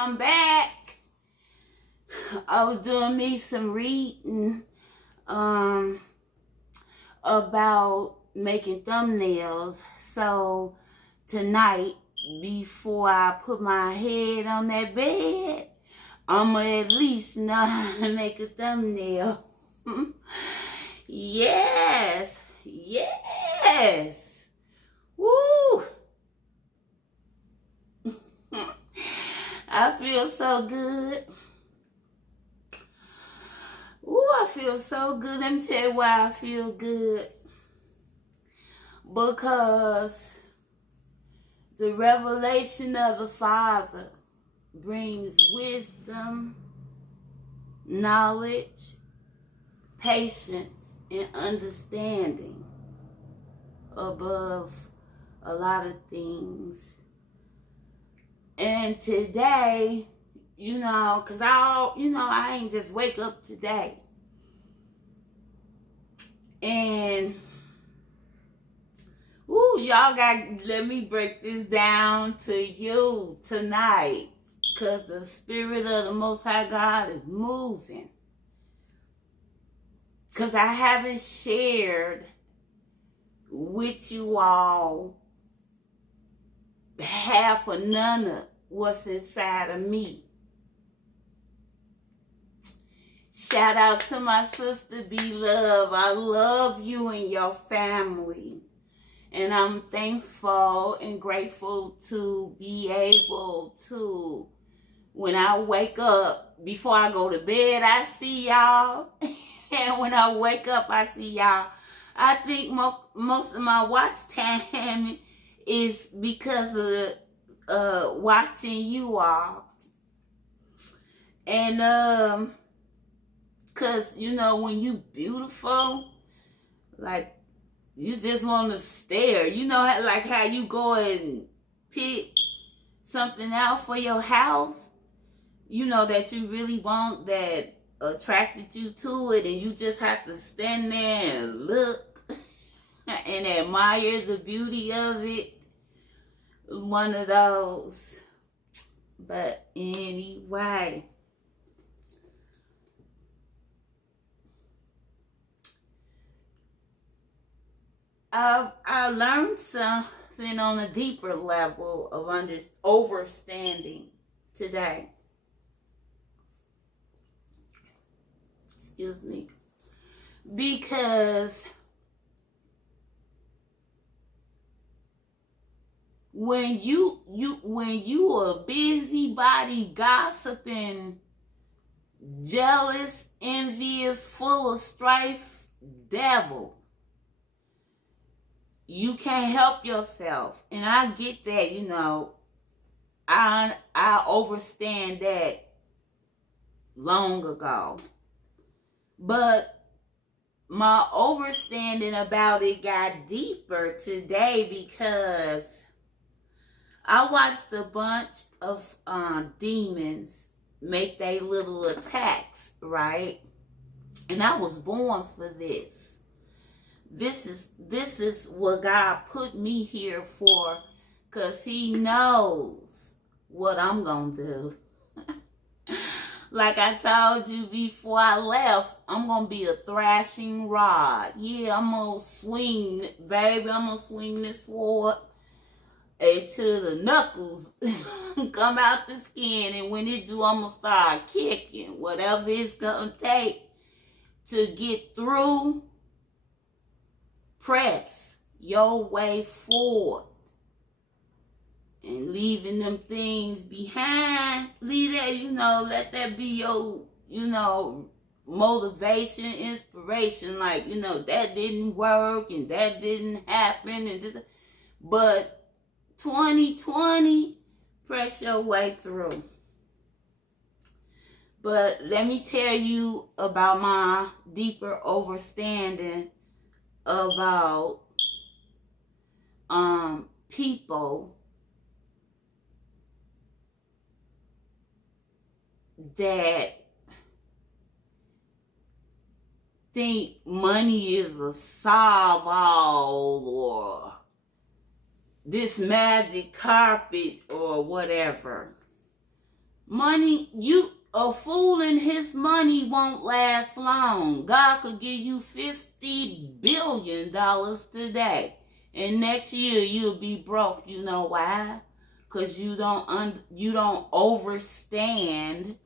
I'm back. I was doing me some reading about making thumbnails. So tonight, before I put my head on that bed, I'm gonna at least know how to make a thumbnail. Yes. Woo! I feel so good. Ooh, I feel so good. Let me tell you why I feel good. Because the revelation of the Father brings wisdom, knowledge, patience, and understanding above a lot of things. And today, because I ain't just wake up today. And, y'all let me break this down to you tonight. Because the Spirit of the Most High God is moving. Because I haven't shared with you all half or none of what's inside of me. Shout out to my sister B-Love. I love you and your family. And I'm thankful and grateful to be able to, when I wake up, before I go to bed, I see y'all. And when I wake up, I see y'all. I think most of my watch time is because of watching you all. And because, when you beautiful, like, you just want to stare. Like how you go and pick something out for your house, that you really want, that attracted you to it, and you just have to stand there and look and admire the beauty of it. One of those. But anyway, I learned something on a deeper level of overstanding today. Excuse me. Because when you a busybody, gossiping, jealous, envious, full of strife devil, you can't help yourself. And I get that, I overstand that long ago. But my overstanding about it got deeper today because I watched a bunch of demons make their little attacks, right? And I was born for this. This is what God put me here for, because he knows what I'm going to do. Like I told you before I left, I'm going to be a thrashing rod. Yeah, I'm going to swing, baby. I'm going to swing this sword until the knuckles come out the skin. And when it do, I'm going to start kicking. Whatever it's going to take to get through, press your way forward. And leaving them things behind, leave that, let that be your, motivation, inspiration. Like, that didn't work and that didn't happen. And this, but 2020, press your way through. But let me tell you about my deeper understanding about people that think money is a solve all, or this magic carpet or whatever. Money, a fool and his money won't last long. God could give you $50 billion today, and next year you'll be broke. You know why? Because you don't overstand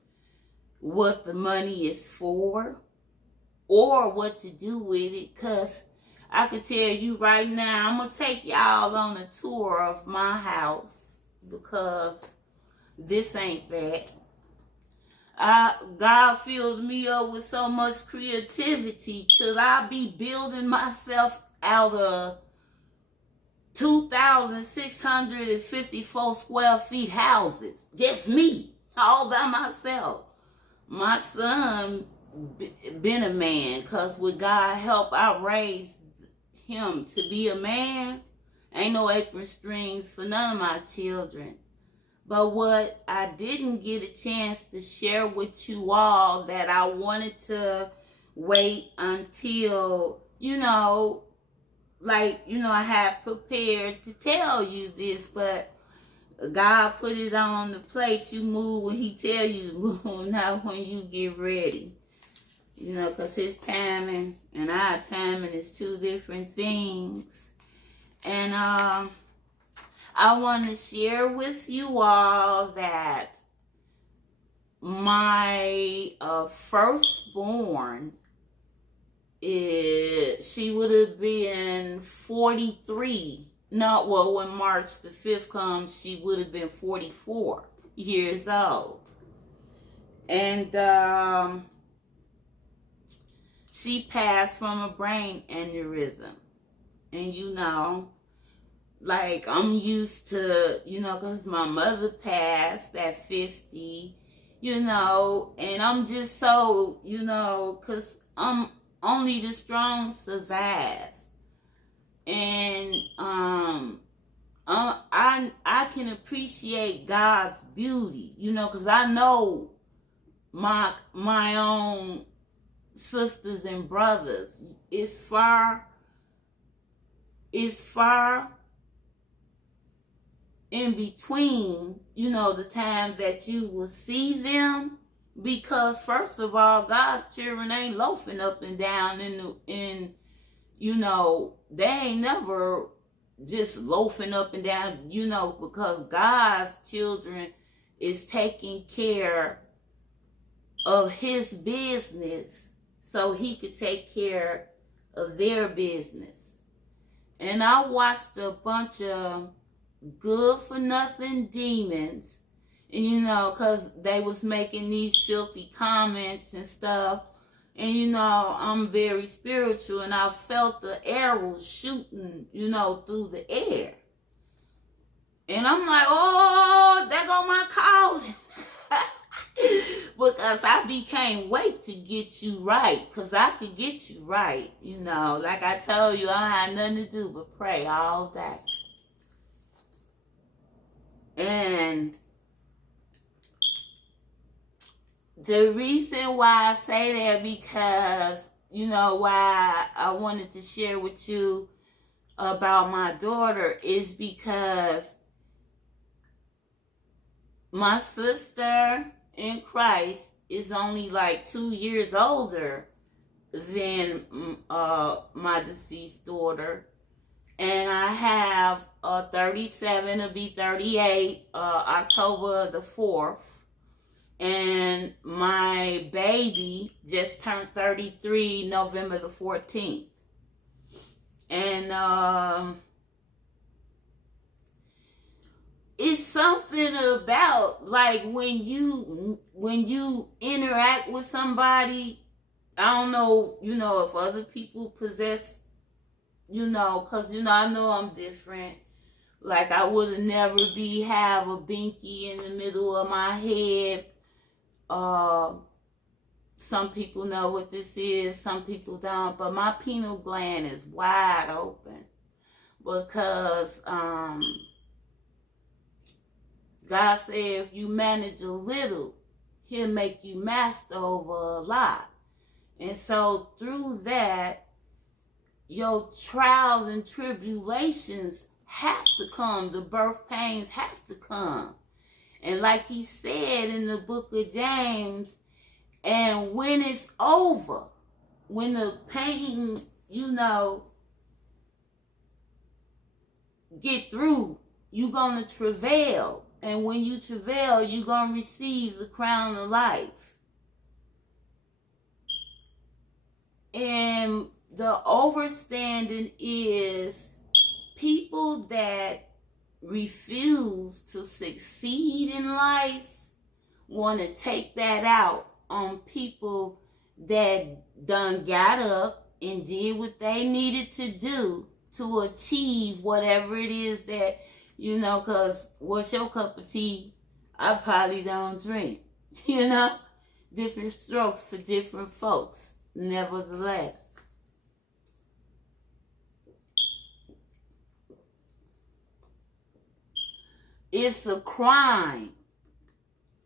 what the money is for or what to do with it. Because I could tell you right now, I'm going to take y'all on a tour of my house, because this ain't that. God filled me up with so much creativity till I be building myself out of 2,654 square feet houses. Just me, all by myself. My son been a man, because with God's help, I raised him to be a man. Ain't no apron strings for none of my children. But what I didn't get a chance to share with you all, that I wanted to wait until, I had prepared to tell you this, but God put it on the plate. You move when he tell you to move, not when you get ready. Because his timing and our timing is two different things. And I want to share with you all that my firstborn, she would have been 43. No, well, when March the 5th comes, she would have been 44 years old. And she passed from a brain aneurysm. And I'm used to, because my mother passed at 50, and I'm just so, because only the strong survive. And I can appreciate God's beauty, because I know my own sisters and brothers. It's far in between, the time that you will see them, because first of all, God's children ain't loafing up and down they ain't never just loafing up and down, because God's children is taking care of his business so he could take care of their business. And I watched a bunch of good-for-nothing demons, and because they was making these filthy comments and stuff, and I'm very spiritual, and I felt the arrows shooting, through the air. And I'm like, oh, there go my calling. Because I can't wait to get you right, because I could get you right, like I told you, I had nothing to do but pray all day. And the reason why I say that, because, why I wanted to share with you about my daughter, is because my sister in Christ is only like 2 years older than my deceased daughter. And I have 37, it'll be 38, October the 4th. And my baby just turned 33, November the 14th. And it's something about, like, when you interact with somebody, I don't know, if other people possess, because, I know I'm different. Like, I would never have a binky in the middle of my head. Some people know what this is, some people don't, but my pineal gland is wide open, because God said if you manage a little, he'll make you master over a lot. And so through that, your trials and tribulations have to come. The birth pains have to come. And like he said in the book of James, and when it's over, when the pain, get through, you're going to travail. And when you travail, you're going to receive the crown of life. And the overstanding is people that refuse to succeed in life want to take that out on people that done got up and did what they needed to do to achieve whatever it is that, because what's your cup of tea? I probably don't drink, different strokes for different folks, nevertheless. It's a crime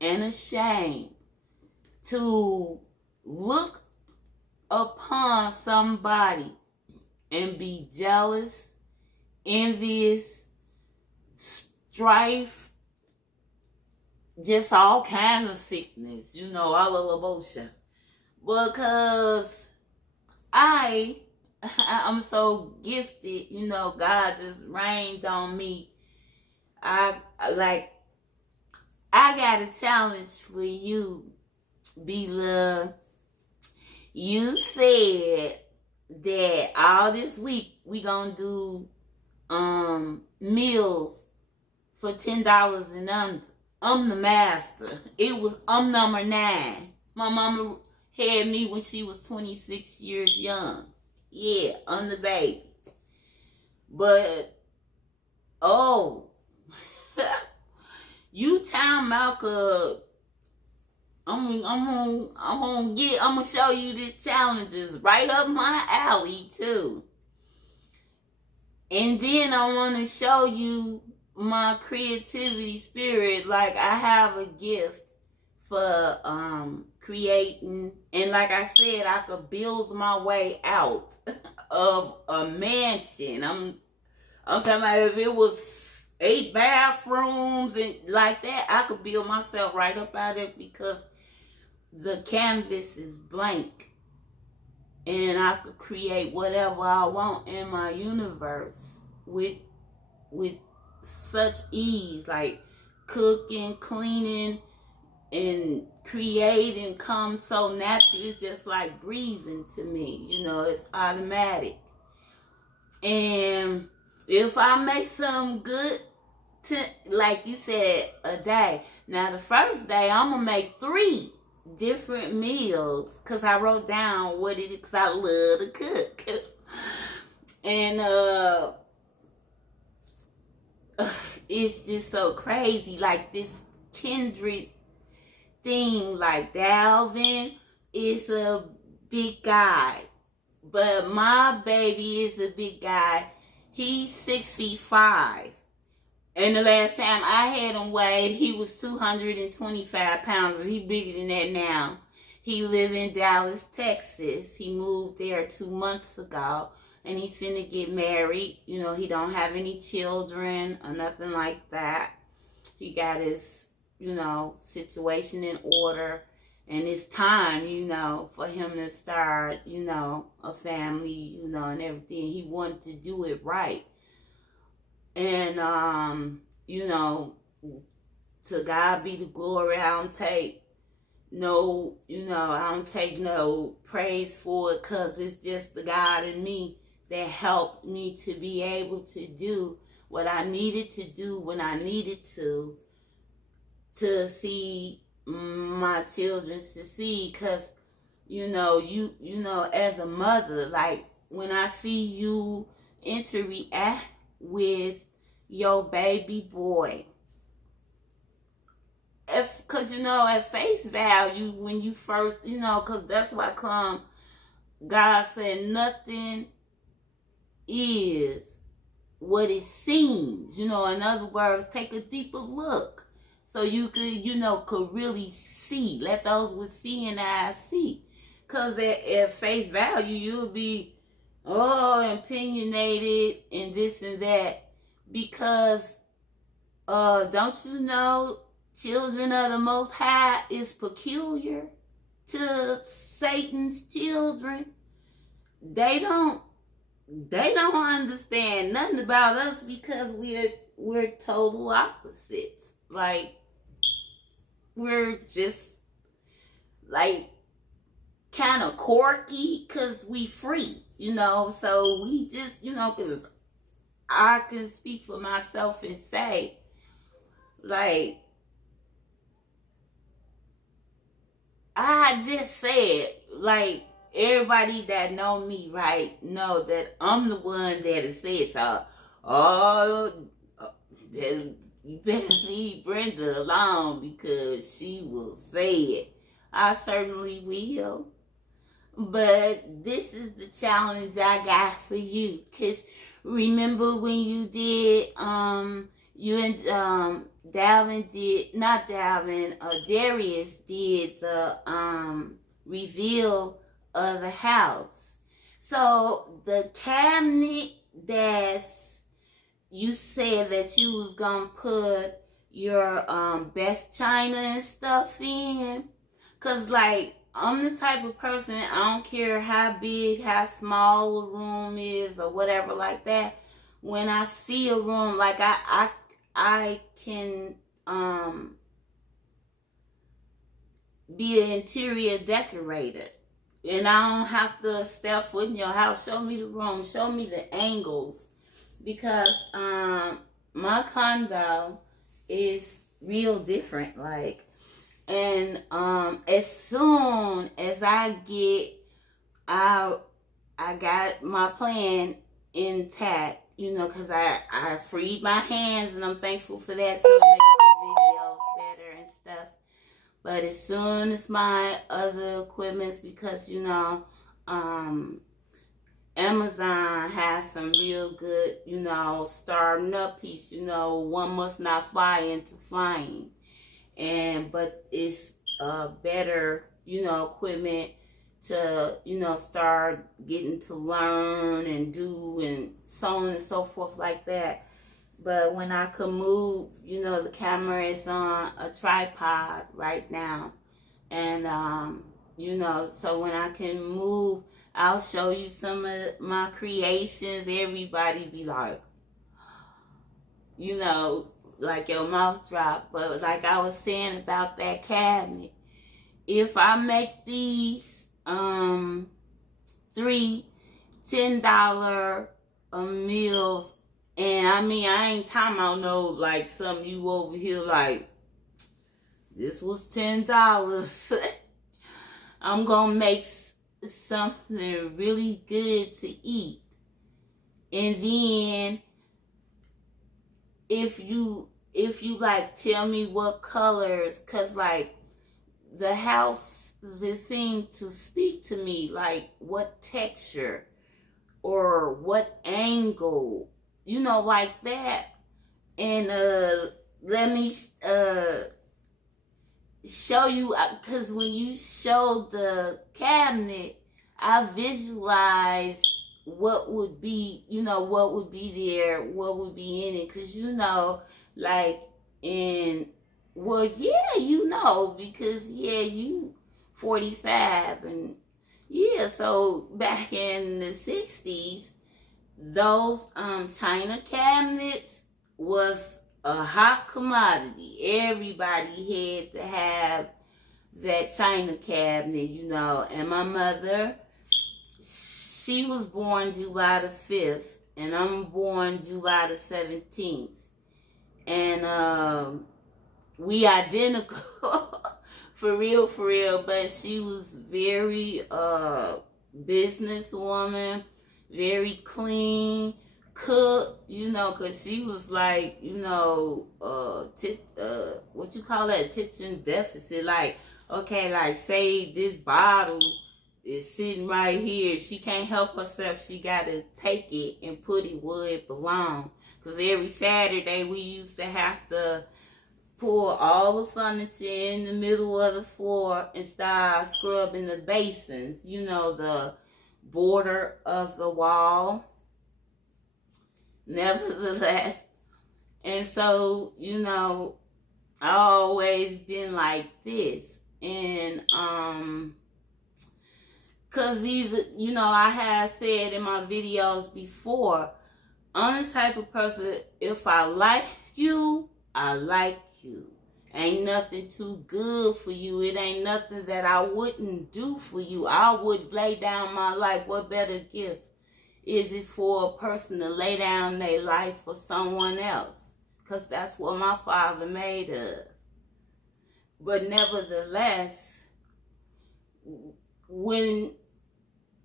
and a shame to look upon somebody and be jealous, envious, strife, just all kinds of sickness, all of the bullshit. Because I'm so gifted, God just rained on me. I got a challenge for you, beloved. You said that all this week we gonna do meals for $10 and under. I'm the master. I'm number 9. My mama had me when she was 26 years young. Yeah, I'm the baby. But you time out, cause I'm gonna show you the challenges right up my alley too. And then I want to show you my creativity spirit. Like, I have a gift for creating, and like I said, I could build my way out of a mansion. I'm talking about if it was 8 bathrooms and like that, I could build myself right up out of it because the canvas is blank. And I could create whatever I want in my universe with such ease. Like, cooking, cleaning, and creating comes so natural. It's just like breathing to me. It's automatic. And if I make something good, like you said, a day. Now, the first day, I'm going to make 3 different meals because I wrote down what it is because I love to cook. And it's just so crazy. Like, this kindred thing, like Dalvin is a big guy. But my baby is a big guy. He's 6'5". And the last time I had him weighed, he was 225 pounds. But he bigger than that now. He live in Dallas, Texas. He moved there 2 months ago. And he's finna get married. He don't have any children or nothing like that. He got his, situation in order. And it's time, for him to start, a family, and everything. He wanted to do it right. And, to God be the glory. I don't take no praise for it because it's just the God in me that helped me to be able to do what I needed to do when I needed to see my children succeed. Because as a mother, like, when I see you interact with your baby boy, because at face value, when you first, because that's why God said nothing is what it seems. In other words, take a deeper look. So you could, could really see. Let those with seeing eyes see. Because at face value, you'll be, opinionated and this and that. Because, don't you know, children of the Most High is peculiar to Satan's children. They don't understand nothing about us because we're total opposites. Like, we're just like kind of quirky because we free, so we just, because I can speak for myself and say, like, I just said, like, everybody that know me, right, know that I'm the one that has said so. You better leave Brenda alone because she will say it. I certainly will. But this is the challenge I got for you. Because remember when you did, you and Darius did the reveal of the house. So the cabinet that's you said that you was gonna put your best china and stuff in, cause like I'm the type of person, I don't care how big, how small a room is or whatever like that. When I see a room, like I can be an interior decorator. And I don't have to step foot in your house. Show me the room. Show me the angles. Because my condo is real different. Like, and as soon as I got my plan intact, because I freed my hands and I'm thankful for that. So it makes the videos better and stuff. But as soon as my other equipments, because, Amazon has some real good, starting up piece, one must not fly into flying. But it's better, equipment to, start getting to learn and do and so on and so forth like that. But when I could move, the camera is on a tripod right now. And, so when I can move, I'll show you some of my creations. Everybody be like, like your mouth drop. But like I was saying about that cabinet, if I make these 3 $10 meals, and I ain't talking about no, like, some you over here like, this was $10. I'm gonna make something really good to eat. And then if you like tell me what colors, cause like the house, the thing to speak to me, like what texture or what angle, like that. And let me show you, because when you showed the cabinet, I visualized what would be, what would be there, what would be in it. Because, like because, you 45. And, so back in the 60s, those china cabinets was a hot commodity. Everybody had to have that china cabinet, And my mother, she was born July the 5th, and I'm born July the 17th. And we identical for real, but she was very businesswoman, very clean, cook, because she was like, what you call that, attention deficit. Like, okay, like, say this bottle is sitting right here. She can't help herself. She got to take it and put it where it belongs. Because every Saturday we used to have to pull all the furniture in the middle of the floor and start scrubbing the basins, the border of the wall. Nevertheless, and so, always been like this. And, cause I have said in my videos before, I'm the type of person, if I like you, I like you. Ain't nothing too good for you. It ain't nothing that I wouldn't do for you. I would lay down my life. What better gift is it for a person to lay down their life for someone else? Because that's what my father made us. But nevertheless, when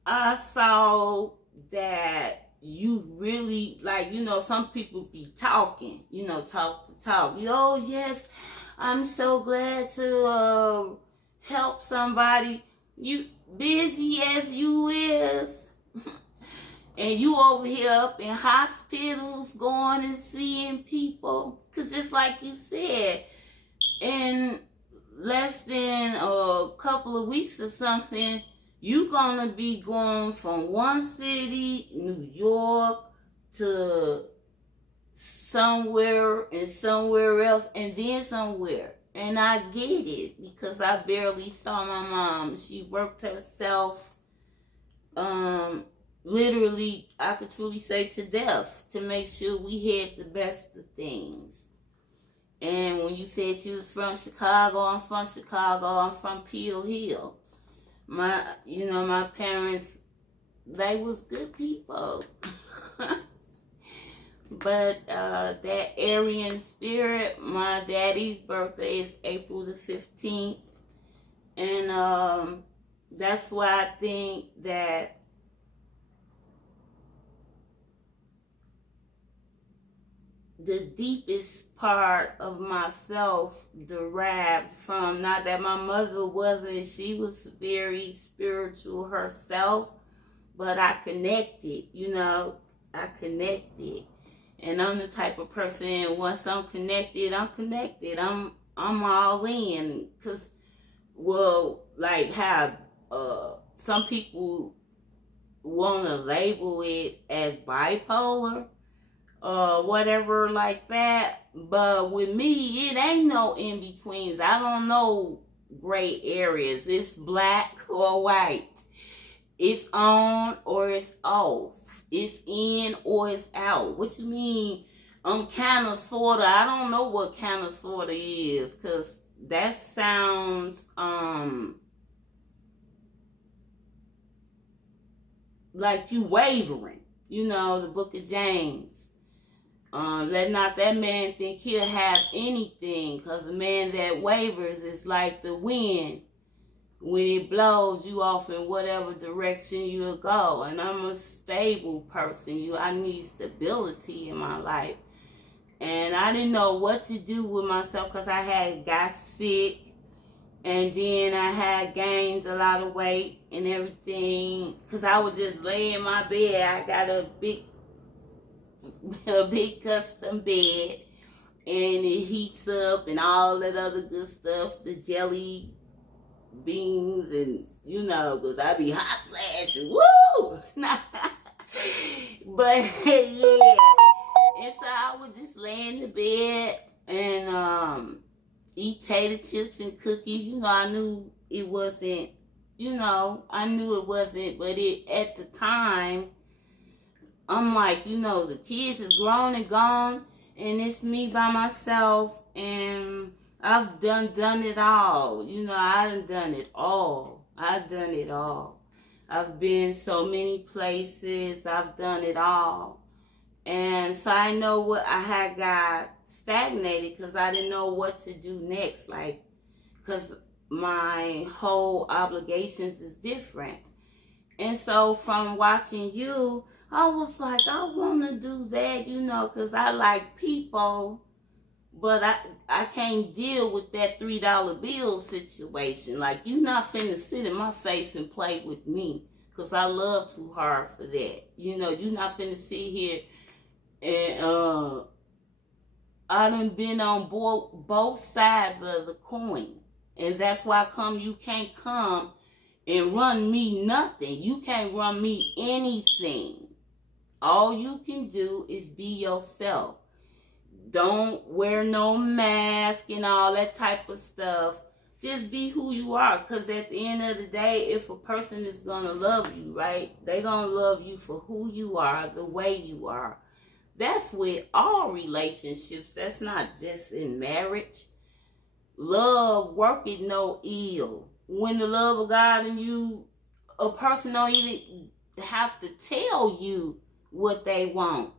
I saw that you really, like, some people be talking, talk to talk. Oh, yes, I'm so glad to help somebody. You busy as you is. And you over here up in hospitals going and seeing people. Because just like you said, in less than a couple of weeks or something, you're going to be going from one city, New York, to somewhere and somewhere else, and then somewhere. And I get it, because I barely saw my mom. She worked herself, literally, I could truly say to death, to make sure we had the best of things. And when you said you was from Chicago, I'm from Chicago. I'm from Peel Hill. My parents, they was good people. But that Aryan spirit, my daddy's birthday is April the 15th. And that's why I think that the deepest part of myself derived from, not that my mother wasn't, she was very spiritual herself, but I connected, I connected. And I'm the type of person, once I'm connected, I'm all in. Cause, like how some people want to label it as bipolar, whatever like that. But with me, it ain't no in-betweens. I don't know gray areas. It's black or white. It's on or it's off. It's in or it's out. What you mean? Kind of, sort of. I don't know what kind of, sort of is. Because that sounds, like you wavering. The book of James. Let not that man think he'll have anything, because the man that wavers is like the wind. When it blows you off in whatever direction you'll go. And I'm a stable person. I need stability in my life. And I didn't know what to do with myself, because I had got sick. And then I had gained a lot of weight and everything. Because I would just lay in my bed. I got a big custom bed, and it heats up and all that other good stuff, the jelly beans, and because I be hot flashing, woo! But yeah, and so I would just lay in the bed and eat tater chips and cookies. I knew it wasn't, I knew it wasn't, but at the time, I'm like, the kids is grown and gone, and it's me by myself, and I've done it all. I done it all. I've done it all. I've been so many places. I've done it all. And so I know what I had got stagnated, because I didn't know what to do next. Like, because my whole obligations is different. And so from watching you, I was like, I want to do that, because I like people, but I can't deal with that $3 bill situation. Like, you not finna sit in my face and play with me, because I love too hard for that. You not finna sit here and I done been on both sides of the coin. And that's why you can't come and run me nothing. You can't run me anything. All you can do is be yourself. Don't wear no mask and all that type of stuff. Just be who you are, because at the end of the day, if a person is going to love you, right, they're going to love you for who you are, the way you are. That's with all relationships. That's not just in marriage. Love worketh no ill. When the love of God in you, a person don't even have to tell you what they want.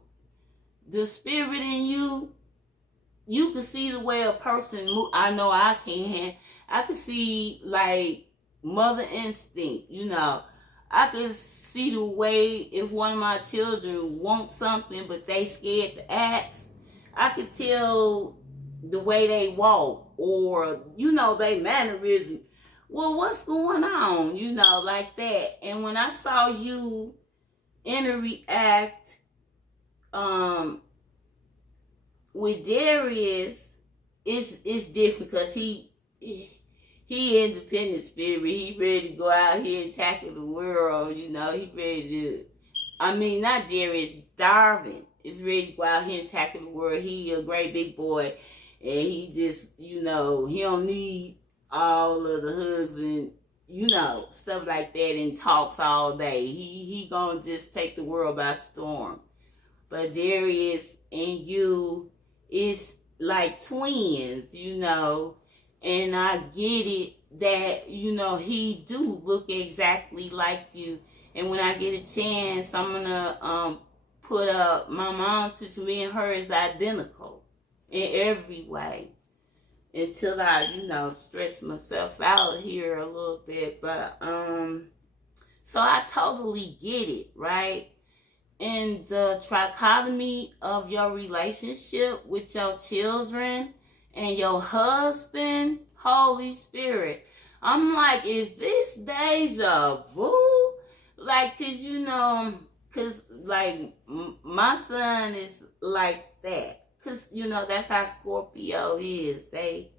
The spirit in you, you can see the way a person move. I know I can. I can see like mother instinct, you know. I can see the way if one of my children wants something but they scared to ask. I could tell the way they walk or, you know, they mannerism. Well, what's going on? You know, like that. And when I saw you interact with Darius, it's different because he independent spirit. He ready to go out here and tackle the world. You know, he ready to. I mean, not Darius, Darvin is ready to go out here and tackle the world. He a great big boy, and he just, you know, he don't need all of the hugs and, you know, stuff like that and talks all day. He gonna just take the world by storm. But Darius and you is like twins, you know, and I get it that, you know, he do look exactly like you. And when I get a chance, I'm gonna put up my mom's picture. Me and her is identical in every way until I, you know, stress myself out here a little bit. But so I totally get it, right? And the trichotomy of your relationship with your children and your husband, Holy Spirit. I'm like, is this deja vu? Like, cause you know, cause like my son is like that. Cause you know that's how Scorpio is. They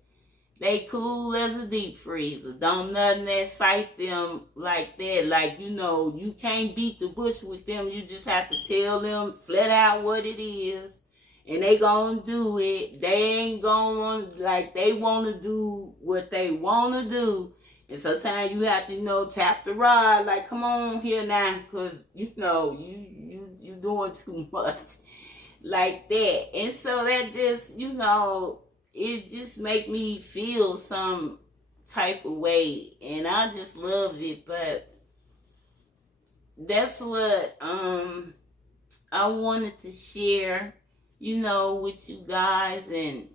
cool as a deep freezer. Don't nothing excite them like that. Like, you know, you can't beat the bush with them. You just have to tell them flat out what it is. And they gonna do it. They ain't gonna, like, they wanna do what they wanna do. And sometimes you have to, you know, tap the rod. Like, come on here now. Because, you know, you doing too much. Like that. And so that just, you know, it just make me feel some type of way, and I just love it. But that's what I wanted to share, you know, with you guys. And,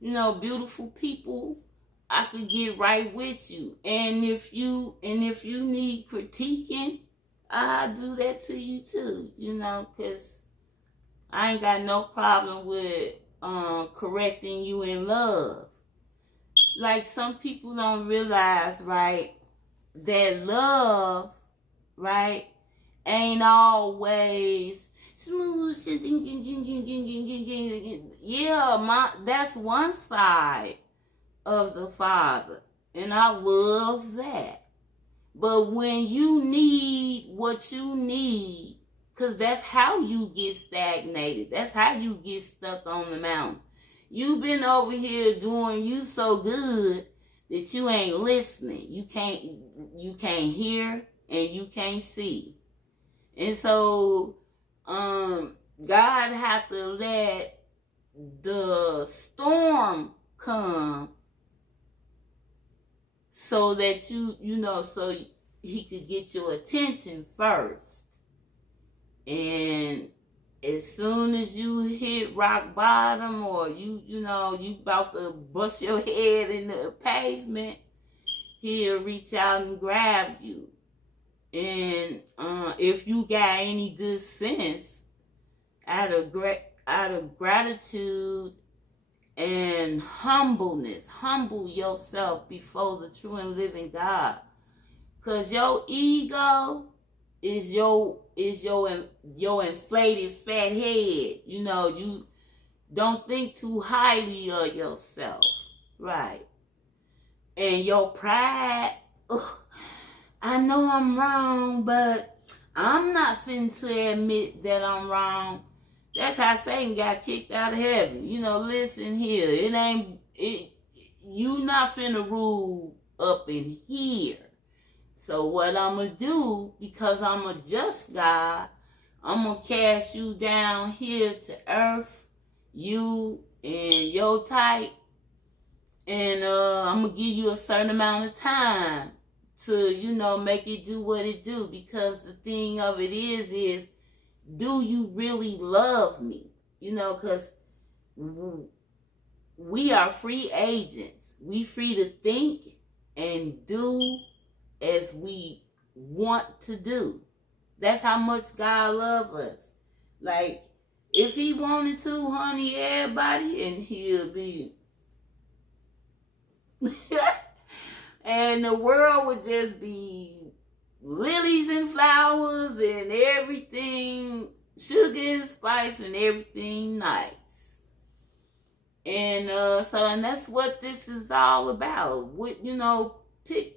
you know, beautiful people, I could get right with you. And if you need critiquing, I'll do that to you too, you know, because I ain't got no problem with correcting you in love. Like, some people don't realize, right, that love, right, ain't always smooth. Yeah, that's one side of the Father, and I love that. But when you need what you need, because that's how you get stagnated. That's how you get stuck on the mountain. You've been over here doing you so good that you ain't listening. You can't hear and you can't see. And so God have to let the storm come so that you know, so he could get your attention first. And as soon as you hit rock bottom, or you know, you about to bust your head in the pavement, he'll reach out and grab you. And if you got any good sense, out of gratitude and humbleness, humble yourself before the true and living God. Because your ego is your inflated fat head. You know, you don't think too highly of yourself, right? And your pride, I know I'm wrong, but I'm not finna to admit that I'm wrong. That's how Satan got kicked out of heaven. Listen here. You not finna rule up in here. So what I'm going to do, because I'm a just God, I'm going to cast you down here to earth, you and your type, and I'm going to give you a certain amount of time to, make it do what it do. Because the thing of it is, do you really love me? Because we are free agents. We free to think and do as we want to do. That's how much God loves us. Like, if he wanted to, honey, everybody, and he'll be... and the world would just be lilies and flowers and everything, sugar and spice and everything nice. And and that's what this is all about. Pick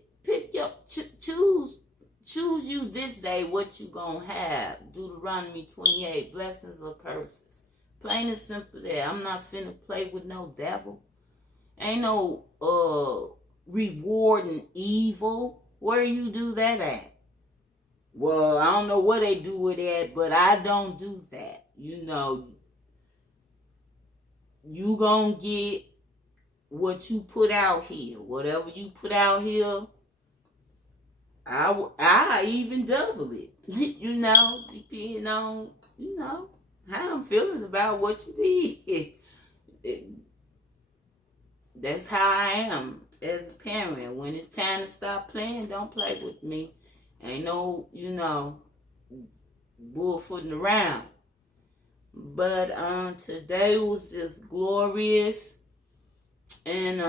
your choose you this day what you gonna have. Deuteronomy 28, blessings or curses. Plain and simple there. I'm not finna play with no devil. Ain't no rewarding evil. Where you do that at? Well, I don't know where they do it at, but I don't do that. You gonna get what you put out here. Whatever you put out here, I even double it. Depending on, how I'm feeling about what you did. That's how I am as a parent. When it's time to stop playing, don't play with me. Ain't no, bullfooting around. But today was just glorious. And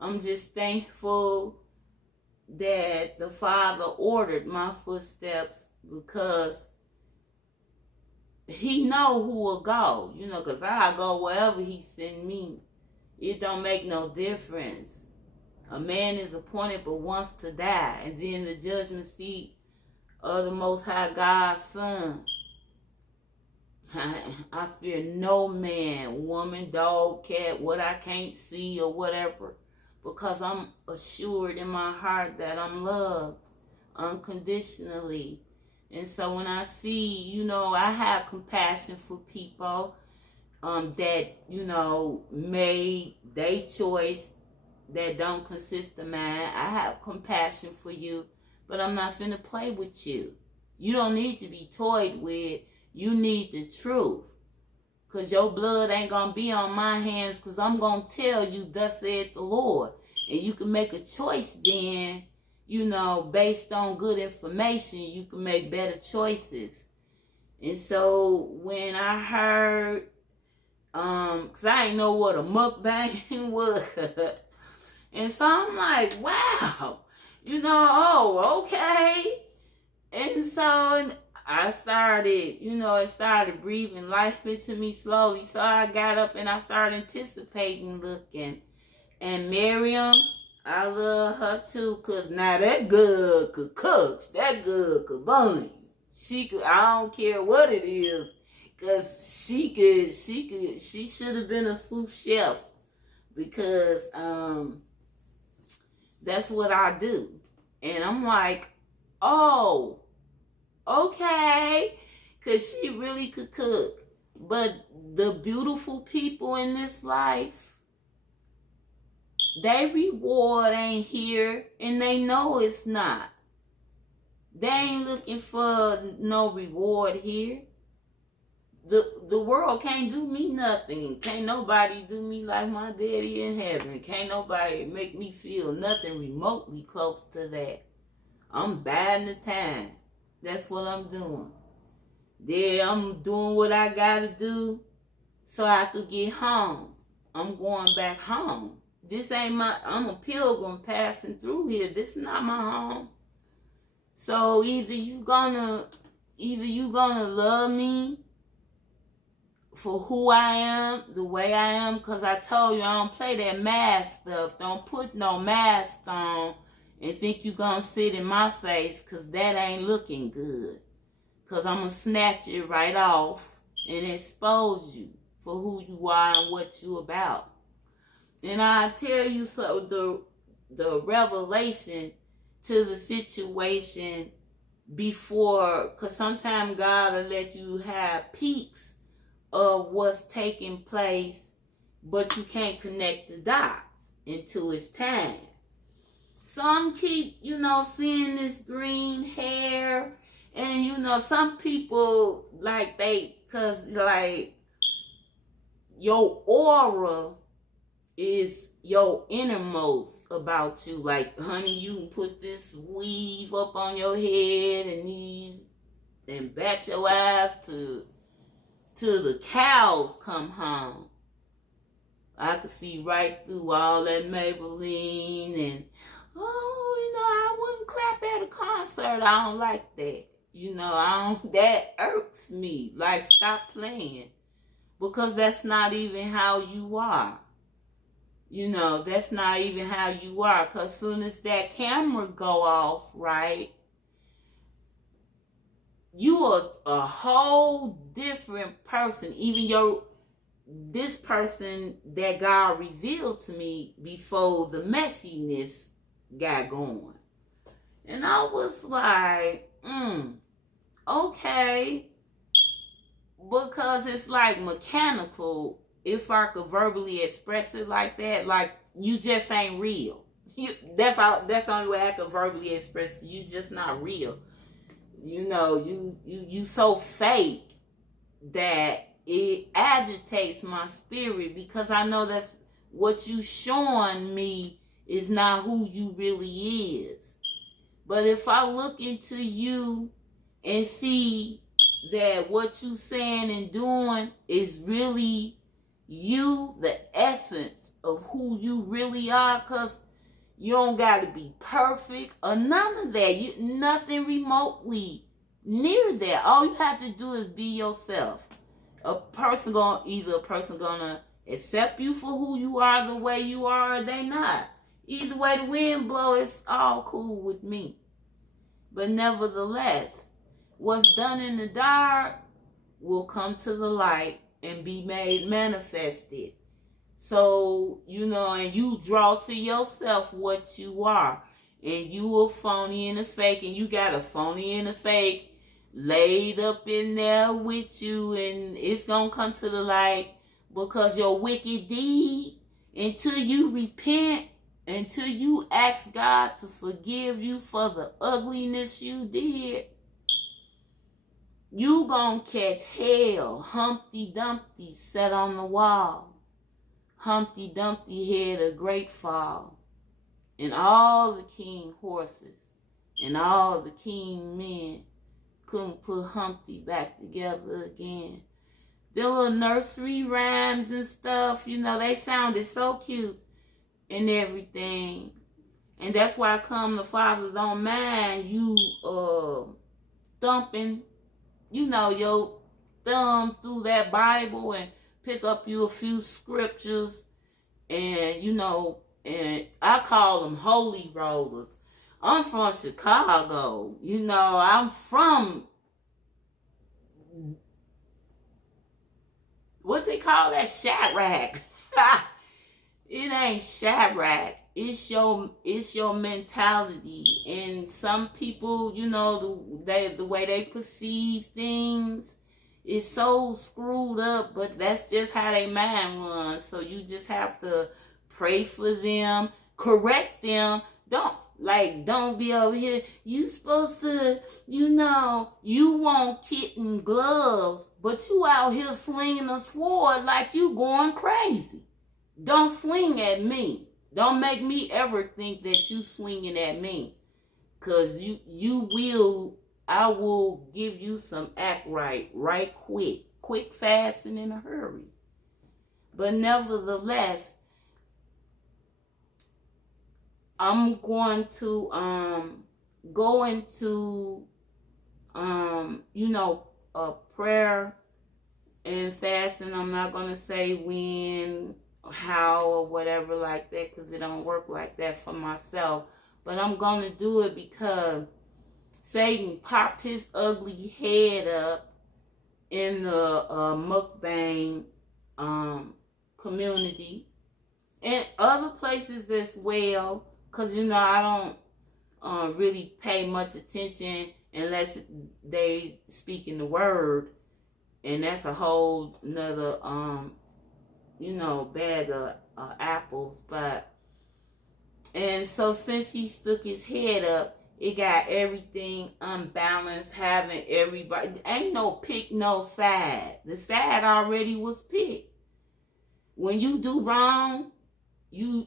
I'm just thankful that the Father ordered my footsteps, because he know who will go, because I go wherever he send me. It don't make no difference. A man is appointed but once to die, and then the judgment seat of the Most High God's Son. I fear no man, woman, dog, cat, what I can't see or whatever, because I'm assured in my heart that I'm loved unconditionally. And so when I see, I have compassion for people that, made their choice that don't consist of mine. I have compassion for you, but I'm not finna play with you. You don't need to be toyed with. You need the truth. Because your blood ain't going to be on my hands, because I'm going to tell you, thus saith the Lord. And you can make a choice then, based on good information. You can make better choices. And so when I heard, because I didn't know what a mukbang was. And so I'm like, wow, okay. And so I started, it started breathing life into me slowly. So I got up and I started anticipating, looking. And Miriam, I love her too, because now that girl could cook. That girl could bun. She could, I don't care what it is, because she should have been a sous chef, because that's what I do. And I'm like, oh, okay, because she really could cook. But the beautiful people in this life, their reward ain't here, and they know it's not. They ain't looking for no reward here. The world can't do me nothing. Can't nobody do me like my daddy in heaven. Can't nobody make me feel nothing remotely close to that. I'm biding the time. That's what I'm doing. Yeah, I'm doing what I gotta do so I could get home. I'm going back home. This ain't I'm a pilgrim passing through here. This is not my home. So either you gonna love me for who I am, the way I am, because I told you I don't play that mask stuff. Don't put no mask on and think you gonna sit in my face, because that ain't looking good. Because I'm going to snatch it right off and expose you for who you are and what you about. And I tell you, so the revelation to the situation before, because sometimes God will let you have peaks of what's taking place, but you can't connect the dots until it's time. Some keep, seeing this green hair, and some people, because your aura is your innermost about you. Like, honey, you can put this weave up on your head and bat your eyes to the cows come home. I could see right through all that Maybelline and, I wouldn't clap at a concert. I don't like that. That irks me. Like, stop playing. Because that's not even how you are. That's not even how you are. Because soon as that camera go off, right, you are a whole different person. Even this person that God revealed to me before the messiness got going. And I was like, okay. Because it's like mechanical, if I could verbally express it like that, like you just ain't real. That's the only way I could verbally express it. You just not real. You so fake that it agitates my spirit, because I know that's what you showing me is not who you really is. But if I look into you and see that what you saying and doing is really you, the essence of who you really are, because you don't got to be perfect or none of that. Nothing remotely near that. All you have to do is be yourself. A person gonna accept you for who you are, the way you are, or they not. Either way the wind blow, it's all cool with me. But nevertheless, what's done in the dark will come to the light and be made manifested. So, and you draw to yourself what you are. And you a phony and a fake, and you got a phony and a fake laid up in there with you, and it's gonna come to the light, because your wicked deed, until you repent, until you ask God to forgive you for the ugliness you did, you gonna catch hell. Humpty Dumpty sat on the wall. Humpty Dumpty had a great fall, and all the king horses and all the king men couldn't put Humpty back together again. The little nursery rhymes and stuff, they sounded so cute and everything. And that's why come the fathers don't mind you thumping, your thumb through that Bible and pick up you a few scriptures, and, and I call them holy rollers. I'm from Chicago. I'm from, what they call that, Shadrach. It ain't Shadrach. It's your mentality. And some people, the way they perceive things is so screwed up, but that's just how they mind runs. So you just have to pray for them, correct them. Don't be over here. You supposed to, you want kitten gloves, but you out here swinging a sword like you going crazy. Don't swing at me. Don't make me ever think that you swinging at me. Because I will give you some act right quick. Quick, fast, and in a hurry. But nevertheless, I'm going to go into a prayer and fasting. I'm not going to say when, how, or whatever like that, because it don't work like that for myself. but I'm going to do it because Satan popped his ugly head up in the mukbang community and other places as well, because, I don't really pay much attention unless they speak in the word, and that's a whole nother, bag of apples. And so since he stuck his head up, it got everything unbalanced, having everybody, ain't no pick no side. The side already was picked. When you do wrong, you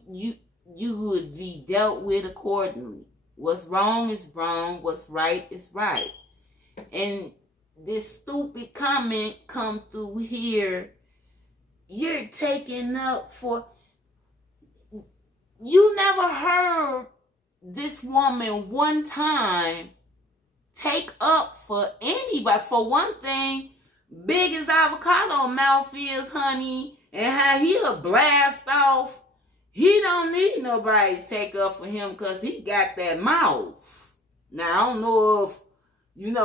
would be dealt with accordingly. What's wrong is wrong, what's right is right. And this stupid comment come through here, you're taking up for, you never heard this woman one time take up for anybody. For one thing, big as avocado mouth is, honey, and how he'll blast off, he don't need nobody to take up for him because he got that mouth. Now, I don't know if,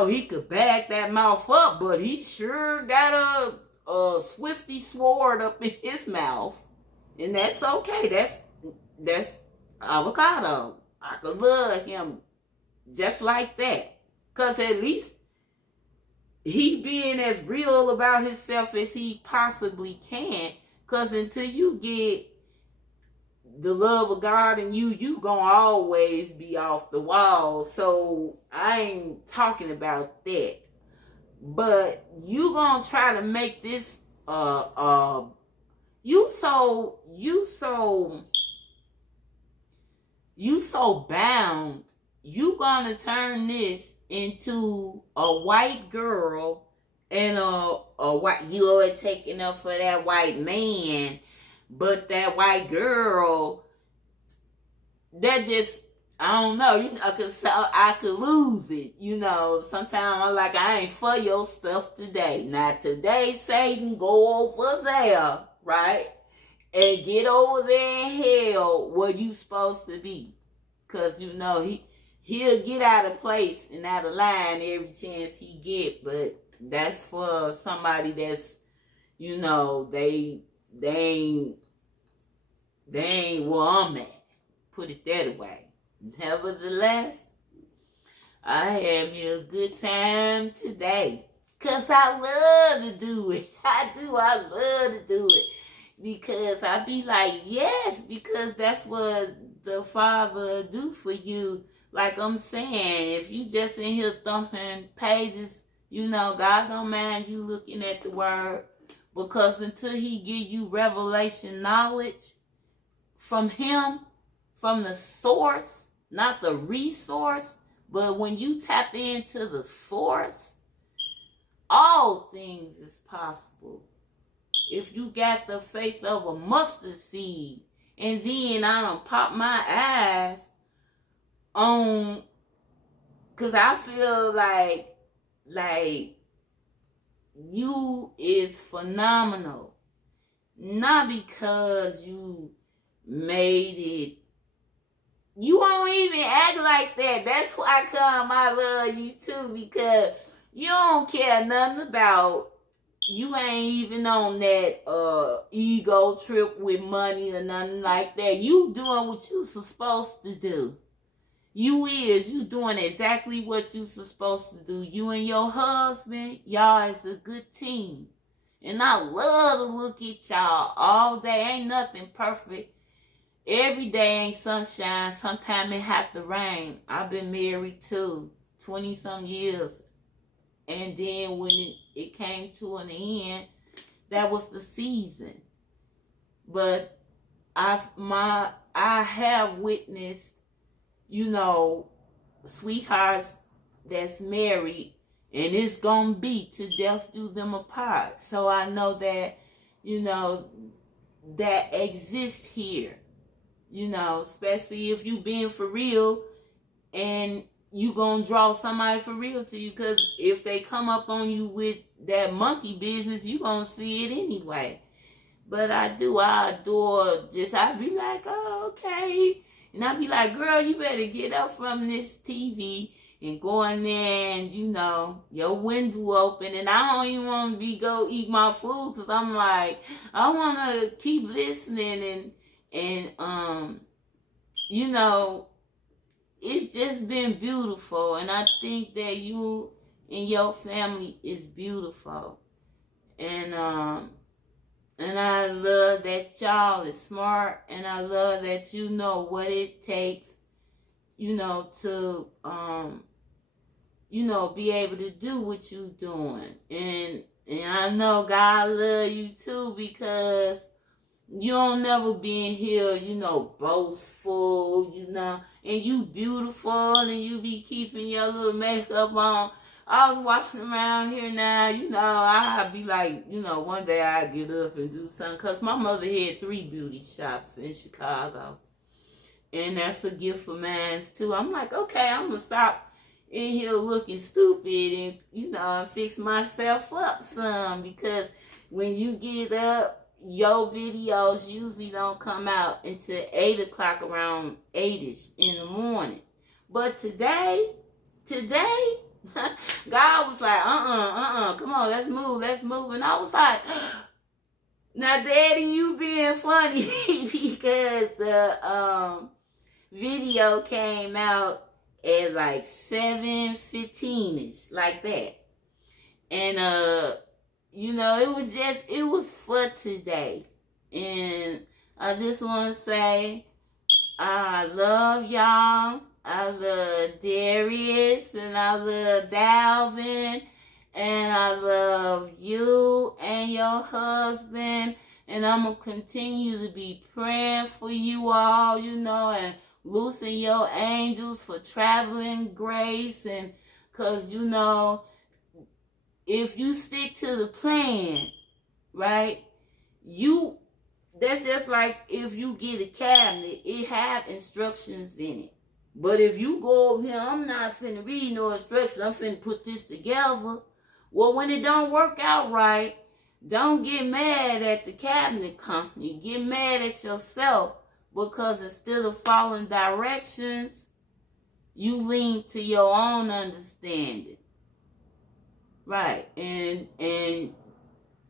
he could back that mouth up, but he sure got a swifty sword up in his mouth. And that's okay. That's avocado. I could love him just like that. Because at least he being as real about himself as he possibly can. Because until you get the love of God in you, you gonna always be off the wall. So I ain't talking about that. But you gonna try to make this you so bound, you gonna turn this into a white girl and a white, you always taking up for that white man, but that white girl, that just, I don't know, I could lose it, sometimes I'm like, I ain't for your stuff today. Not today, Satan, go over there, right? And get over there in hell where you supposed to be. Because, he'll get out of place and out of line every chance he get. But that's for somebody that's, they ain't where I'm at. Put it that way. Nevertheless, I had me a good time today. Because I love to do it. I love to do it. Because I be like, yes, because that's what the Father do for you. Like I'm saying, if you just in here thumping pages, God don't mind you looking at the word. Because until he give you revelation knowledge from him, from the source, not the resource, but when you tap into the source, all things is possible. If you got the faith of a mustard seed, and then I done pop my eyes on, because I feel like you is phenomenal. Not because you made it. You won't even act like that. That's why I love you too, because you don't care nothing about, you ain't even on that ego trip with money or nothing like that. You doing what you supposed to do. You doing exactly what you supposed to do. You and your husband, y'all is a good team. And I love to look at y'all all day. Ain't nothing perfect. Every day ain't sunshine. Sometimes it have to rain. I've been married too, 20-some years. And then when it came to an end, that was the season. But I have witnessed, sweethearts that's married, and it's gonna be till death do them apart. So I know that, that exists here. Especially if you being for real and you gonna draw somebody for real to you, because if they come up on you with that monkey business, you gonna see it anyway. But I adore I be like, oh, okay. And I be like, girl, you better get up from this TV and go in there and, you know, your window open. And I don't even want to go eat my food because I'm like, I want to keep listening and you know, it's just been beautiful. And I think that you and your family is beautiful. And I love that y'all is smart, and I love that you know what it takes, you know, to you know, be able to do what you doing. And I know God love you too, because you don't never be in here, you know, boastful, you know, and you beautiful, and you be keeping your little makeup on. I was walking around here now, you know, I'd be like, you know, one day I'd get up and do something, because my mother had 3 beauty shops in Chicago, and that's a gift for mine too. I'm like, okay, I'm going to stop in here looking stupid and, you know, fix myself up some, because when you get up, your videos usually don't come out until 8 o'clock, around 8ish in the morning. But today, God was like, come on, let's move. And I was like, now, Daddy, you being funny because the video came out at like 7:15ish, like that. And you know, it was for today. And I just want to say, I love y'all. I love Darius, and I love Dalvin, and I love you and your husband, and I'm going to continue to be praying for you all, you know, and loosen your angels for traveling grace, and because, you know, if you stick to the plan, right, that's just like if you get a cabinet, it have instructions in it. But if you go over here, I'm not finna read no instructions, I'm finna put this together. Well, when it don't work out right, don't get mad at the cabinet company. Get mad at yourself, because instead of following directions, you lean to your own understanding. Right. And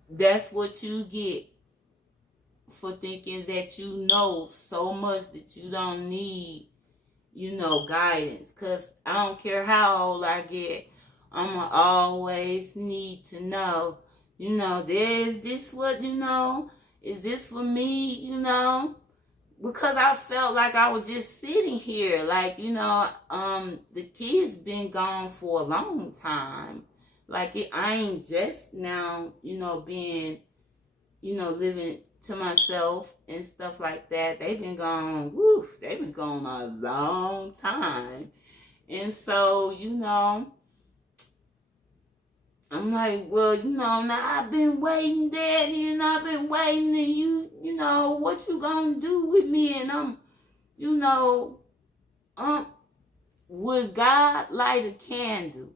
that's what you get for thinking that you know so much that you don't need, you know, guidance. Because I don't care how old I get, I'm going to always need to know, you know, is this what, you know, is this for me, you know? Because I felt like I was just sitting here, like, you know, the kids been gone for a long time. Like, I ain't just now, you know, being, you know, living to myself and stuff like that. They've been gone, they've been gone a long time. And so, you know, I'm like, well, you know, now I've been waiting, Daddy, and I've been waiting, and you know, what you gonna do with me? And I'm, you know, would God light a candle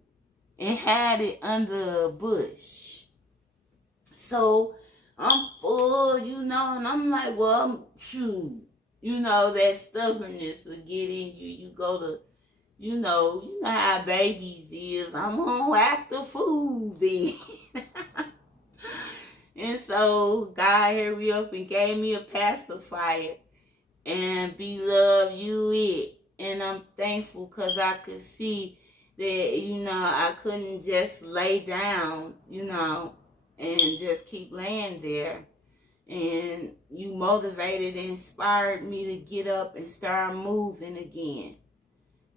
and had it under a bush? So I'm full, you know, and I'm like, well, shoot, you know, that stubbornness will get in you. You go to, you know how babies is. I'm gonna act a fool then. And so God hurry up and gave me a pacifier, and beloved, you it. And I'm thankful because I could see that, you know, I couldn't just lay down, you know, and just keep laying there. And you motivated and inspired me to get up and start moving again.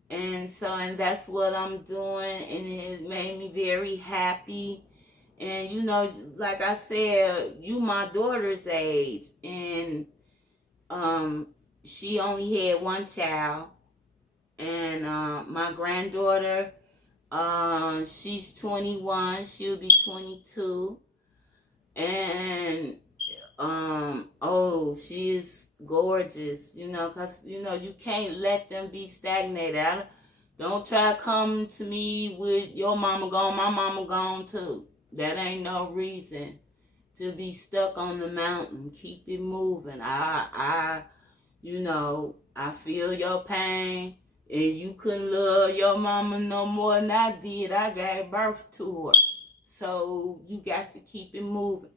And so, and that's what I'm doing, and it made me very happy. And, you know, like I said, you my daughter's age, and she only had one child. And my granddaughter, she's 21, she'll be 22. And, she's gorgeous, you know, because, you know, you can't let them be stagnated. Don't try to come to me with your mama gone, my mama gone too. That ain't no reason to be stuck on the mountain. Keep it moving. You know, I feel your pain, and you couldn't love your mama no more than I did. I gave birth to her. So you got to keep it moving.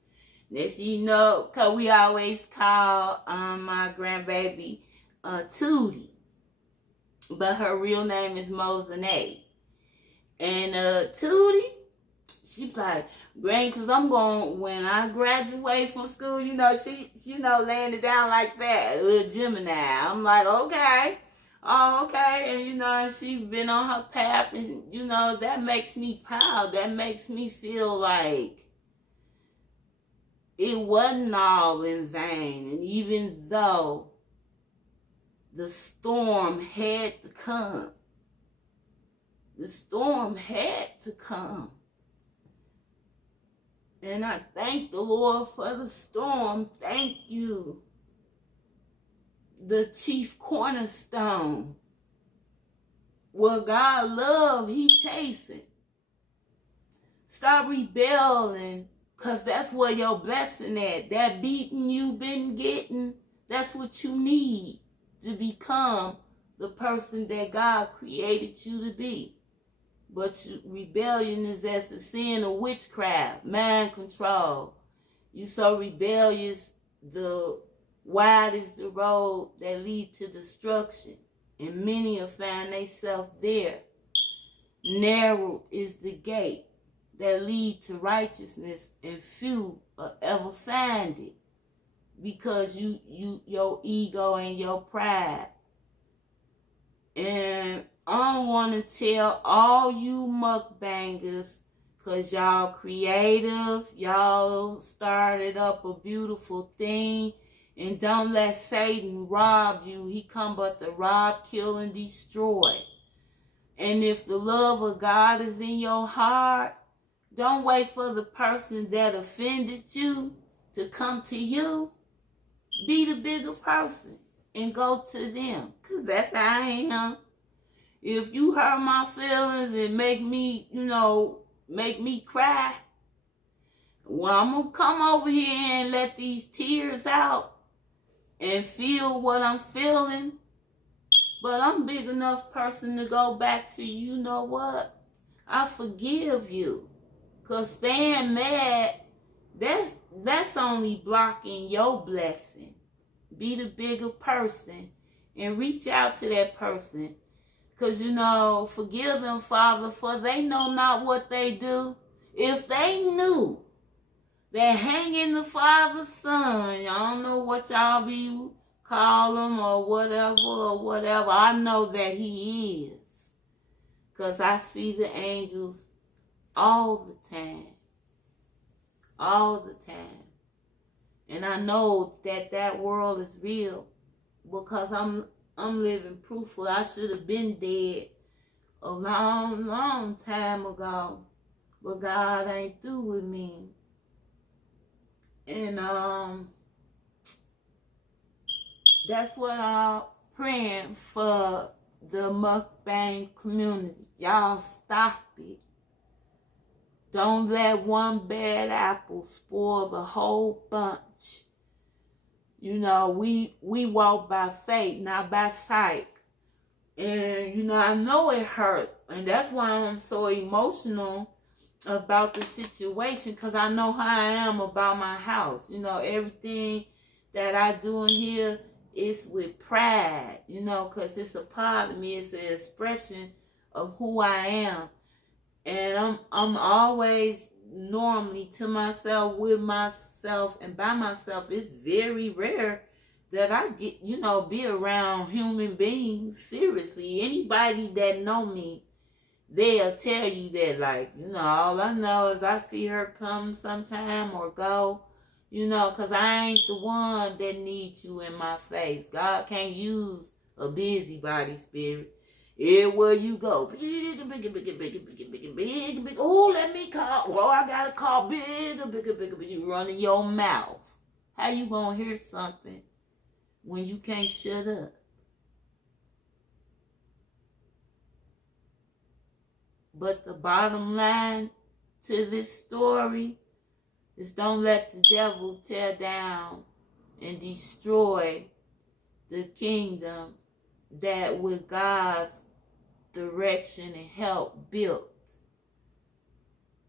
Next you know, because we always call my grandbaby Tootie. But her real name is Mosinay. And Tootie, she's like, Granny, because I'm going, when I graduate from school, you know, she laying it down like that, a little Gemini. I'm like, okay. Oh, okay. And, you know, she's been on her path. And, you know, that makes me proud. That makes me feel like it wasn't all in vain. And even though the storm had to come, the storm had to come. And I thank the Lord for the storm. Thank you, the chief cornerstone. What God love, he chasing. Stop rebelling, because that's where your blessing at. That beating you've been getting, that's what you need to become the person that God created you to be. But rebellion is as the sin of witchcraft, mind control. You so rebellious, the wide is the road that lead to destruction, and many have found themselves there. Narrow is the gate that lead to righteousness, and few will ever find it, because your ego and your pride. And I want to tell all you mukbangers, because y'all creative, y'all started up a beautiful thing, and don't let Satan rob you. He come but to rob, kill, and destroy. And if the love of God is in your heart, don't wait for the person that offended you to come to you. Be the bigger person and go to them, because that's how I am. If you hurt my feelings and make me, make me cry, well, I'm going to come over here and let these tears out and feel what I'm feeling. But I'm a big enough person to go back to, you know what? I forgive you. Because staying mad, that's only blocking your blessing. Be the bigger person and reach out to that person. Because, forgive them, Father, for they know not what they do. If they knew that hanging the Father's Son, I don't know what y'all be call him or whatever, I know that he is. Because I see the angels all the time. All the time. And I know that world is real, because I'm living proof of I should have been dead a long, long time ago. But God ain't through with me. And that's what I'm praying for the mukbang community. Y'all stop it. Don't let one bad apple spoil the whole bunch. We walk by faith, not by sight. And, I know it hurt. And that's why I'm so emotional about the situation, because I know how I am about my house. Everything that I do in here is with pride, because it's a part of me. It's an expression of who I am. And I'm always normally to myself, with myself, and by myself. It's very rare that I get, be around human beings. Seriously, anybody that know me, they'll tell you that, like, all I know is I see her come sometime or go, because I ain't the one that needs you in my face. God can't use a busybody spirit. Everywhere you go, bigger. Oh, let me call. Oh, I gotta call bigger. You running your mouth. How you gonna hear something when you can't shut up? But the bottom line to this story is, don't let the devil tear down and destroy the kingdom that with God's direction and help built.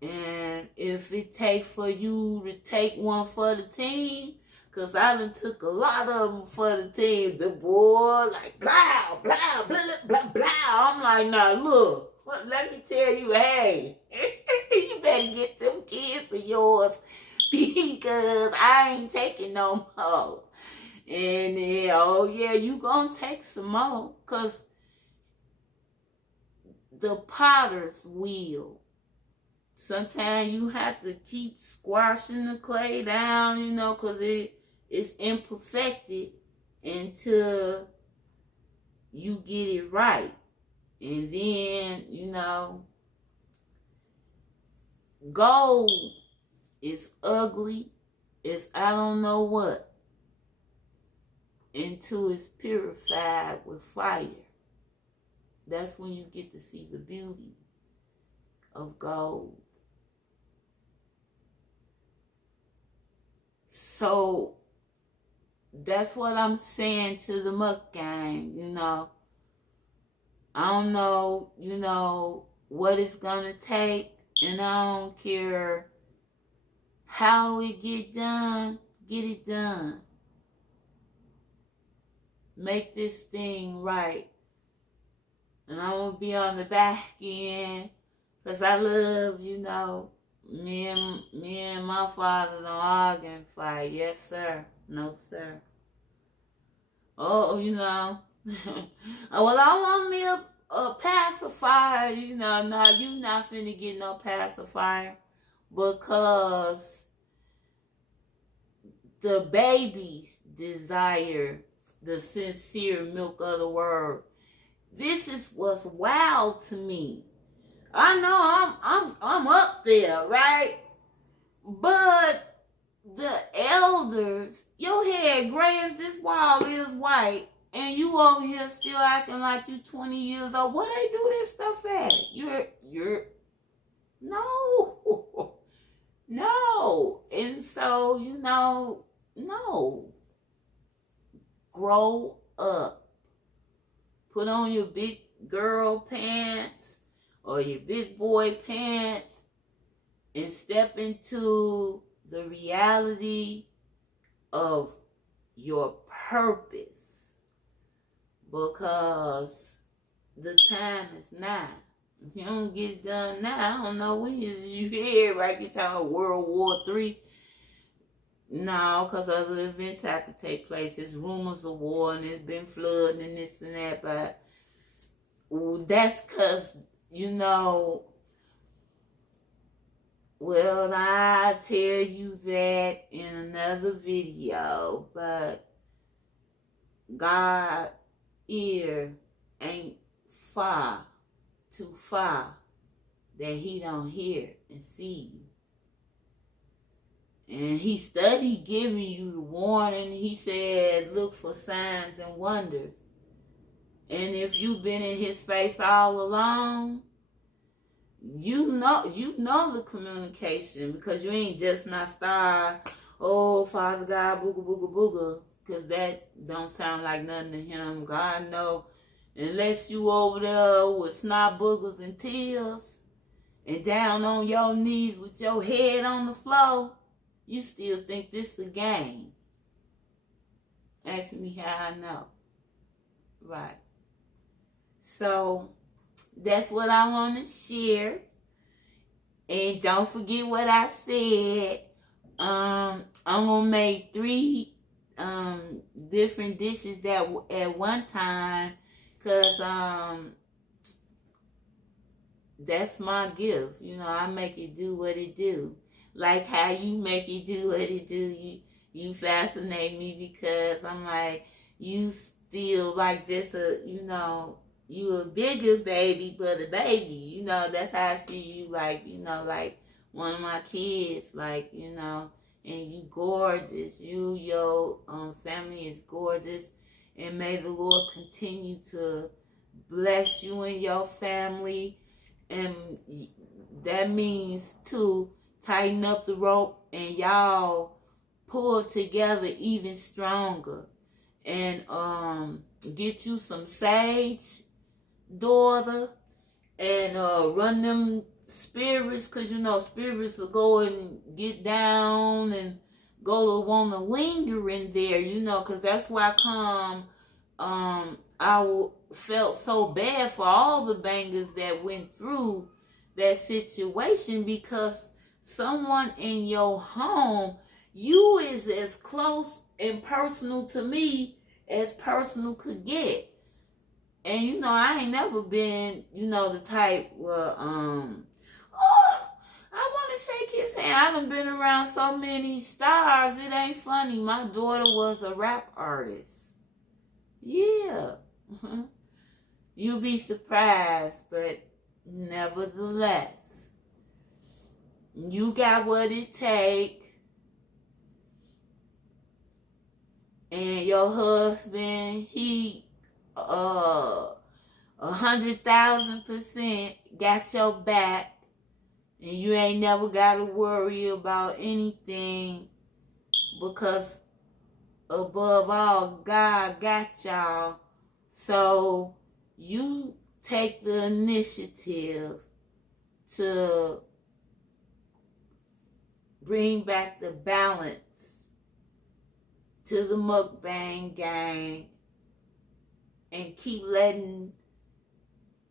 And if it take for you to take one for the team, because I done took a lot of them for the team, the boy, like, blah, blah, blah, blah, blah. I'm like, nah, look, let me tell you, hey, you better get them kids of yours because I ain't taking no more. And then, oh yeah, you gonna take some more, because the potter's wheel. Sometimes you have to keep squashing the clay down, you know, because it's imperfected until you get it right. And then, you know, gold is ugly. It's I don't know what until it's purified with fire. That's when you get to see the beauty of gold. So that's what I'm saying to the mukbang, you know. I don't know, you know, what it's gonna take, and I don't care how it get it done. Make this thing right. And I won't be on the back end, because I love, you know, me and my father don't argue and fight. Yes, sir. No, sir. Oh, you know. Well, I want me a pacifier, you know. No, you not finna get no pacifier, because the babies desire the sincere milk of the word. This is what's wild to me. I know I'm up there, right? But the elders, your hair gray as this wall is white, and you over here still acting like you 20 years old. What they do this stuff at? You're no. No. And so, you know, no. Grow up. Put on your big girl pants or your big boy pants and step into the reality of your purpose, because the time is now. If you don't get it done now, I don't know when you hear, right? You're talking about World War III. No, because other events have to take place. There's rumors of war and there's been flooding and this and that, but that's because, you know, well, I tell you that in another video, but God ear ain't far, too far, that he don't hear and see you. And he studied giving you the warning. He said, look for signs and wonders. And if you've been in his face all along, you know the communication, because you ain't just not star, oh, Father God, booga, booga, booga, because that don't sound like nothing to him. God know, unless you over there with snot boogers and tears and down on your knees with your head on the floor, you still think this is a game. Ask me how I know. Right. So that's what I want to share. And don't forget what I said. I'm going to make 3 different dishes that at one time, because that's my gift. You know, I make it do what it do. Like how you make it do what it do. You fascinate me, because I'm like, you still like just a, you know, you a bigger baby, but a baby. You know, that's how I see you, like, you know, like one of my kids, like, you know, and you gorgeous. Your family is gorgeous. And may the Lord continue to bless you and your family. And that means to tighten up the rope and y'all pull together even stronger. and get you some sage, daughter, and run them spirits, because you know spirits will go and get down and go to want to linger in there, you know, because that's why felt so bad for all the bangers that went through that situation, because someone in your home, you is as close and personal to me as personal could get. And you know, I ain't never been, you know, the type where oh, I want to shake his hand. I done been around so many stars, it ain't funny. My daughter was a rap artist. Yeah. You'll be surprised, but nevertheless, you got what it takes. And your husband, he 100,000% got your back, and you ain't never gotta worry about anything, because above all, God got y'all. So you take the initiative to bring back the balance to the mukbang gang and keep letting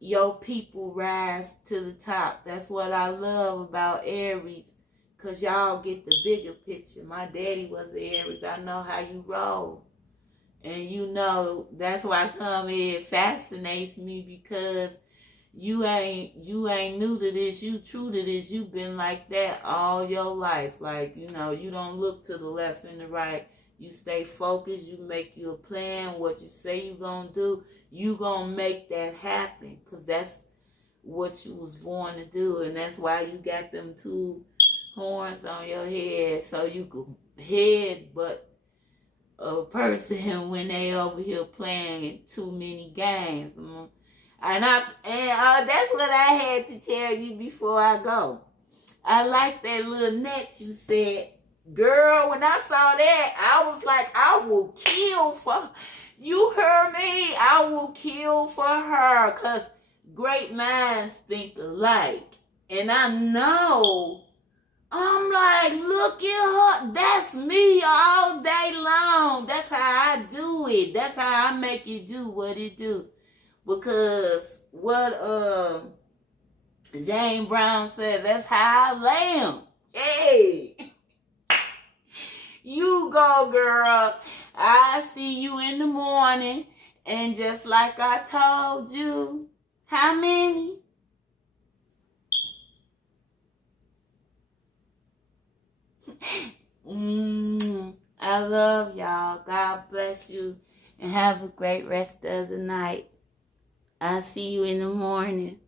your people rise to the top. That's what I love about Aries, because y'all get the bigger picture. My daddy was Aries. I know how you roll. And you know, that's why come here, it fascinates me, because you ain't new to this, you true to this. You've been like that all your life. Like, you know, you don't look to the left and the right. You stay focused, you make your plan, what you say you're going to do, you going to make that happen, because that's what you was born to do. And that's why you got them two horns on your head, so you could headbutt a person when they over here playing too many games. And that's what I had to tell you before I go. I like that little net you said. Girl, when I saw that, I was like, I will kill for, you heard me? I will kill for her, because great minds think alike. And I know, I'm like, look at her. That's me all day long. That's how I do it. That's how I make it do what it do. Because what Jane Brown said, that's how I am. Hey. You go, girl. I see you in the morning. And just like I told you, how many? I love y'all. God bless you. And have a great rest of the night. I'll see you in the morning.